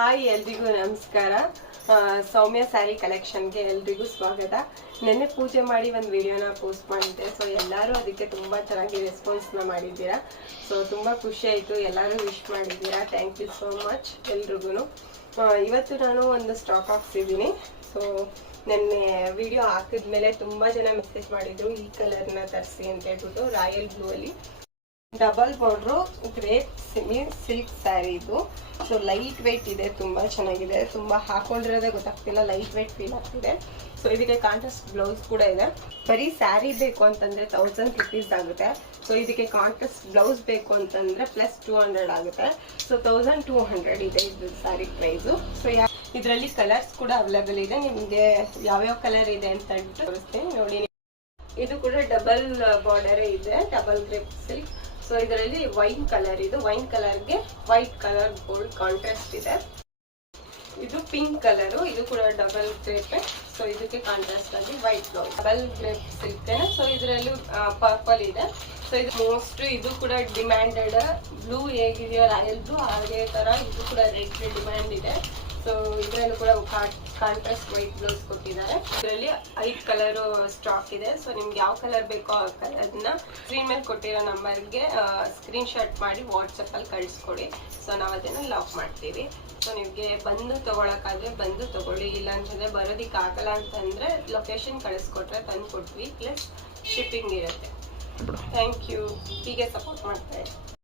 Hi ಎಲ್ರಿಗೂ ನಮಸ್ಕಾರ. ಸೌಮ್ಯ ಸ್ಯಾರಿ ಕಲೆಕ್ಷನ್ಗೆ ಎಲ್ರಿಗೂ ಸ್ವಾಗತ. ನೆನ್ನೆ ಪೂಜೆ ಮಾಡಿ ಒಂದು ವಿಡಿಯೋನ ಪೋಸ್ಟ್ ಮಾಡಿದ್ದೆ. ಸೊ ಎಲ್ಲರೂ ಅದಕ್ಕೆ ತುಂಬ ಚೆನ್ನಾಗಿ ರೆಸ್ಪಾನ್ಸ್ನ ಮಾಡಿದ್ದೀರಾ. ಸೊ ತುಂಬ ಖುಷಿ ಆಯಿತು, ಎಲ್ಲರೂ ವಿಶ್ ಮಾಡಿದ್ದೀರಾ. ಥ್ಯಾಂಕ್ ಯು ಸೋ ಮಚ್ ಎಲ್ರಿಗೂ. ಇವತ್ತು ನಾನು ಒಂದು ಸ್ಟಾಕ್ ಹಾಕ್ಸಿದ್ದೀನಿ. ಸೊ ನೆನ್ನೆ ವಿಡಿಯೋ ಹಾಕಿದ್ಮೇಲೆ ತುಂಬ ಜನ ಮೆಸೇಜ್ ಮಾಡಿದ್ರು ಈ ಕಲರ್ನ ತರಿಸಿ ಅಂತ ಹೇಳ್ಬಿಟ್ಟು. ರಾಯಲ್ ಬ್ಲೂ ಅಲ್ಲಿ double border crepe semi silk sari ಇದು. ಸೊ ಲೈಟ್ ವೆಯ್ಟ್ ಇದೆ, ತುಂಬ ಚೆನ್ನಾಗಿದೆ. ತುಂಬ ಹಾಕೊಂಡಿರೋದೇ ಗೊತ್ತಾಗ್ತಿಲ್ಲ, ಲೈಟ್ ವೆಯ್ಟ್ ಫೀಲ್ ಆಗ್ತಿದೆ. ಸೊ ಇದಕ್ಕೆ ಕಾಂಟ್ರಾಸ್ಟ್ ಬ್ಲೌಸ್ ಕೂಡ ಇದೆ. ಬರೀ ಸ್ಯಾರಿ ಬೇಕು ಅಂತಂದ್ರೆ 1000 ರುಪೀಸ್ ಆಗುತ್ತೆ. ಸೊ ಇದಕ್ಕೆ ಕಾಂಟ್ರಾಸ್ಟ್ ಬ್ಲೌಸ್ ಬೇಕು ಅಂತಂದ್ರೆ ಪ್ಲಸ್ 200 ಆಗುತ್ತೆ. ಸೊ 1200 ಇದೆ ಇದು ಸ್ಯಾರಿ ಪ್ರೈಸು. ಸೊ ಇದರಲ್ಲಿ ಕಲರ್ಸ್ ಕೂಡ ಅವೈಲೇಬಲ್ ಇದೆ. ನಿಮಗೆ ಯಾವ್ಯಾವ ಕಲರ್ ಇದೆ ಅಂತ ಹೇಳ್ಬಿಟ್ಟು ತೋರಿಸ್ತೀನಿ ನೋಡಿ. ಇದು ಕೂಡ ಡಬಲ್ ಬಾರ್ಡರ್ ಇದೆ, ಡಬಲ್ ಗ್ರೇಪ್ ಸಿಲ್ಕ್. ಸೊ ಇದರಲ್ಲಿ ವೈನ್ ಕಲರ್, ಇದು ವೈನ್ ಕಲರ್ಗೆ ವೈಟ್ ಕಲರ್ ಗೋಲ್ಡ್ ಕಾಂಟ್ರಾಸ್ಟ್ ಇದೆ. ಇದು ಪಿಂಕ್ ಕಲರ್, ಇದು ಕೂಡ ಡಬಲ್ ಗ್ರೇಪ್. ಸೊ ಇದಕ್ಕೆ ಕಾಂಟ್ರಾಸ್ಟ್ ಆಗಿ white blouse, double crepe silk. So ಇದರಲ್ಲಿ ಪರ್ಪಲ್ ಇದೆ. ಸೊ ಇದು ಮೋಸ್ಟ್ ಇದು ಕೂಡ ಡಿಮ್ಯಾಂಡೆಡ್. ಬ್ಲೂ ಹೇಗಿದೆಯೋ ರಾಯಲ್ ಬ್ಲೂ, ಹಾಗೆ ತರ ಇದು ಕೂಡ ರೆಡ್ ಡಿಮ್ಯಾಂಡ್ ಇದೆ. ಸೊ ಇದರಲ್ಲೂ ಕೂಡ ಕಾಂಟ್ರಾಸ್ಟ್ ವೈಟ್ ಬ್ಲೌಸ್ ಕೊಟ್ಟಿದ್ದಾರೆ. ಇದರಲ್ಲಿ 5 ಕಲರ್ ಸ್ಟಾಕ್ ಇದೆ. ಸೊ ನಿಮ್ಗೆ ಯಾವ ಕಲರ್ ಬೇಕೋ ಆ ಕಲರ್ನ ಸ್ಕ್ರೀನ್ ಮೇಲೆ ಕೊಟ್ಟಿರೋ ನಂಬರ್ಗೆ ಸ್ಕ್ರೀನ್ ಶಾಟ್ ಮಾಡಿ ವಾಟ್ಸಪ್ ಅಲ್ಲಿ ಕಳಿಸ್ಕೊಡಿ. ಸೊ ನಾವು ಅದನ್ನ ಲಾಕ್ ಮಾಡ್ತೀವಿ. ಸೊ ನಿಮ್ಗೆ ಬಂದು ತಗೊಳಕಾದ್ರೆ ಬಂದು ತಗೊಳ್ಳಿ, ಇಲ್ಲ ಅಂತಂದ್ರೆ ಬರೋದಿಕ್ಕೆ ಆಗಲ್ಲ ಅಂತಂದ್ರೆ ಲೊಕೇಶನ್ ಕಳಿಸ್ಕೊಟ್ರೆ ತಂದು ಕೊಡ್ತೀವಿ, ಪ್ಲಸ್ ಶಿಪ್ಪಿಂಗ್ ಇರುತ್ತೆ. Thank you. ಹೀಗೆ ಸಪೋರ್ಟ್ ಮಾಡ್ತಾ ಇರಿ.